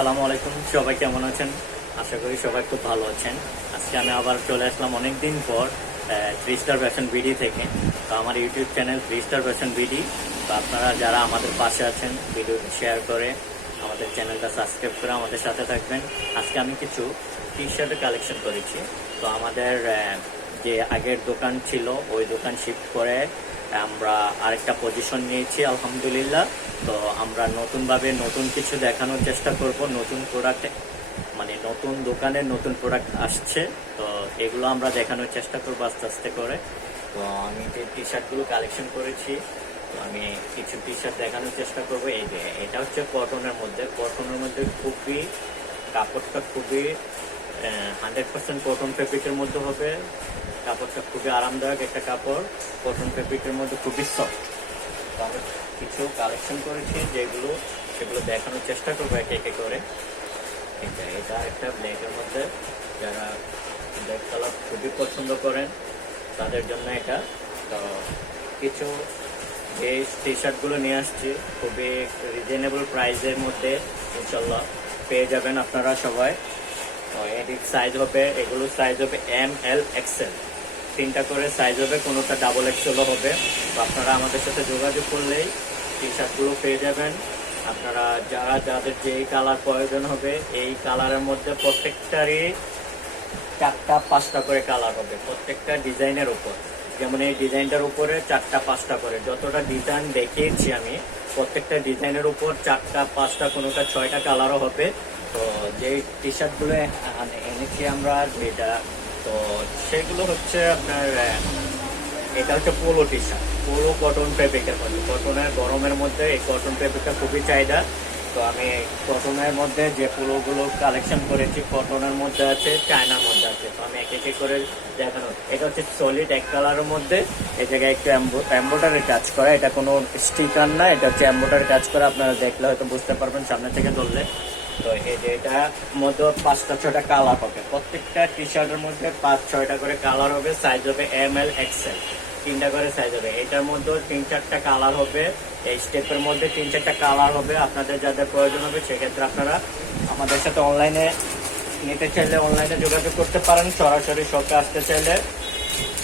আসসালামু আলাইকুম, সবাই কেমন আছেন? আশা করি সবাই খুব ভালো আছেন। আজকে আমি আবার চলে আসলাম অনেকদিন পর 3 স্টার ফ্যাশন বিডি থেকে। তো আমার YouTube channel 3 star fashion BD. তো আপনারা যারা আমাদের পাশে আছেন, ভিডিও শেয়ার করে আমাদের চ্যানেলটা সাবস্ক্রাইব করে আমাদের সাথে থাকবেন। আজকে আমি কিছু টি শার্টের কালেকশন করেছি। তো আমাদের যে আগের দোকান ছিল ওই দোকান শিফট করে আমরা আরেকটা পজিশন নিয়েছি আলহামদুলিল্লাহ। তো আমরা নতুনভাবে নতুন কিছু দেখানোর চেষ্টা করব। নতুন প্রোডাক্ট মানে নতুন দোকানের নতুন প্রোডাক্ট আসছে, তো এগুলো আমরা দেখানোর চেষ্টা করবো আস্তে আস্তে করে। তো আমি যে টি শার্টগুলো কালেকশন করেছি, তো আমি কিছু টি শার্ট দেখানোর চেষ্টা করবো। এই যে এটা হচ্ছে কটনের মধ্যে খুবই কাপড়টা খুবই 100% কটন ফেব্রিকের মধ্যে হবে। কাপড়টা খুবই আরামদায়ক একটা কাপড়, কটন ফেব্রিকের মধ্যে খুবই সফট। তো আমরা কিছু কালেকশন করেছি সেগুলো দেখানোর চেষ্টা করবো একে একে করে। এটা একটা ব্ল্যাকের মধ্যে, যারা ব্ল্যাক কালার খুবই পছন্দ করেন তাদের জন্য এটা। তো কিছু যে টি শার্টগুলো নিয়ে আসছি খুবই রিজনেবল প্রাইসের মধ্যে ইনশাল্লাহ পেয়ে যাবেন আপনারা সবাই। তো এটির সাইজ হবে, এগুলোর সাইজ হবে ML XL, 3টা করে সাইজ হবে, কোনোটা ডাবল XLও হবে। তো আপনারা আমাদের সাথে যোগাযোগ করলেই টি শার্টগুলো পেয়ে যাবেন। আপনারা যাদের যেই কালার প্রয়োজন হবে, এই কালারের মধ্যে প্রত্যেকটারই 4টা 5টা করে কালার হবে প্রত্যেকটা ডিজাইনের উপর। যেমন এই ডিজাইনটার উপরে 4টা 5টা করে, যতটা ডিজাইন দেখিয়েছি আমি প্রত্যেকটা ডিজাইনের উপর 4টা 5টা কোনোটা 6টা কালারও হবে। তো যেই টি শার্টগুলো এনেছি আমরা যেটা, তো সেগুলো হচ্ছে আপনার এটা হচ্ছে polo T shirt, polo cotton ফেব্রিকের মধ্যে। কটনের গরমের মধ্যে এই কটন ফেব্রিকটা খুবই চাহিদা। তো আমি কটনের মধ্যে যে পোলোগুলো কালেকশন করেছি, কটনের মধ্যে আছে, চায়নার মধ্যে আছে। তো আমি এক এক করে দেখানো। এটা হচ্ছে সলিড এক কালারের মধ্যে, এই জায়গায় একটু এম্বোটারি কাজ করা, এটা কোনো স্টিকার না, এটা হচ্ছে এম্বোটারি কাজ করা। আপনারা দেখলে হয়তো বুঝতে পারবেন সামনে থেকে ধরলে। তো এই যে এটার মধ্যে 5টা 6টা কালার হবে, প্রত্যেকটা টি শার্টের মধ্যে 5-6টা করে কালার হবে। সাইজ হবে ML XL, 3টা করে সাইজ হবে। এটার মধ্যে 3-4টা কালার হবে, এই স্টেপের মধ্যে 3-4টা কালার হবে। আপনাদের যাদের প্রয়োজন হবে সেক্ষেত্রে আপনারা আমাদের সাথে অনলাইনে নিতে চাইলে অনলাইনে যোগাযোগ করতে পারেন, সরাসরি শপে আসতে চাইলে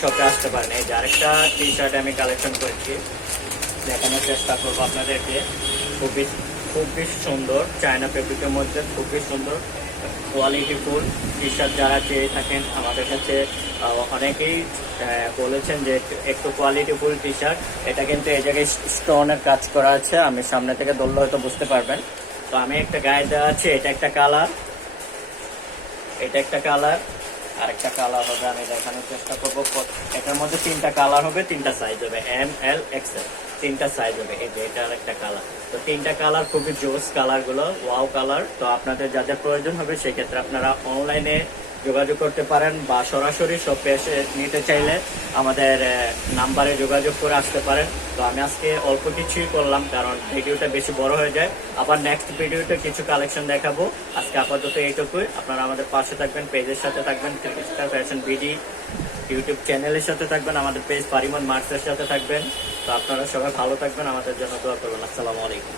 শপে আসতে পারেন। এই যে আরেকটা টি শার্ট আমি কালেকশন করেছি, দেখানোর চেষ্টা করবো আপনাদেরকে। খুবই খুবই সুন্দর, চায়না ফেব্রিকের মধ্যে খুবই সুন্দর কোয়ালিটি ফুল টি শার্ট যারা চেয়ে থাকেন আমাদের কাছে অনেকেই বলেছেন যে একটু কোয়ালিটি ফুল টি শার্ট। এটা কিন্তু এই জায়গায় স্টোনের কাজ করা আছে, আমি সামনে থেকে ধরলে হয়তো বুঝতে পারবেন। তো আমি একটা গায়ে দেওয়া আছে, এটা একটা কালার, এটা একটা কালার, আরেকটা কালার হবে, আমি দেখানোর চেষ্টা করবো। এটার মধ্যে 3টা কালার হবে, 3টা সাইজ হবে, ML XL, 3টা সাইজ হবে। এই যে এটা আরেকটা কালার। তো 3টা কালার খুবই জোস কালার গুলো, ওয়াও কালার। তো আপনাদের যাদের প্রয়োজন হবে সেক্ষেত্রে আপনারা অনলাইনে যোগাযোগ করতে পারেন, বা সরাসরি শপে এসে নিতে চাইলে আমাদের নাম্বারে যোগাযোগ করে আসতে পারেন। তো আমি আজকে অল্প কিছুই করলাম, কারণ ভিডিওটা বেশি বড় হয়ে যায়। আবার নেক্সট ভিডিওতে কিছু কালেকশন দেখাবো। আজকে আপাতত এইটুকুই। আপনারা আমাদের পাশে থাকবেন, পেজের সাথে থাকবেন, 3 স্টার ফ্যাশন বিডি ইউটিউব চ্যানেলের সাথে থাকবেন, আমাদের পেজ পারিমন মার্টসের সাথে থাকবেন। তো আপনারা সবাই ভালো থাকবেন, আমাদের জন্য দোয়া করবেন। আসসালামু আলাইকুম।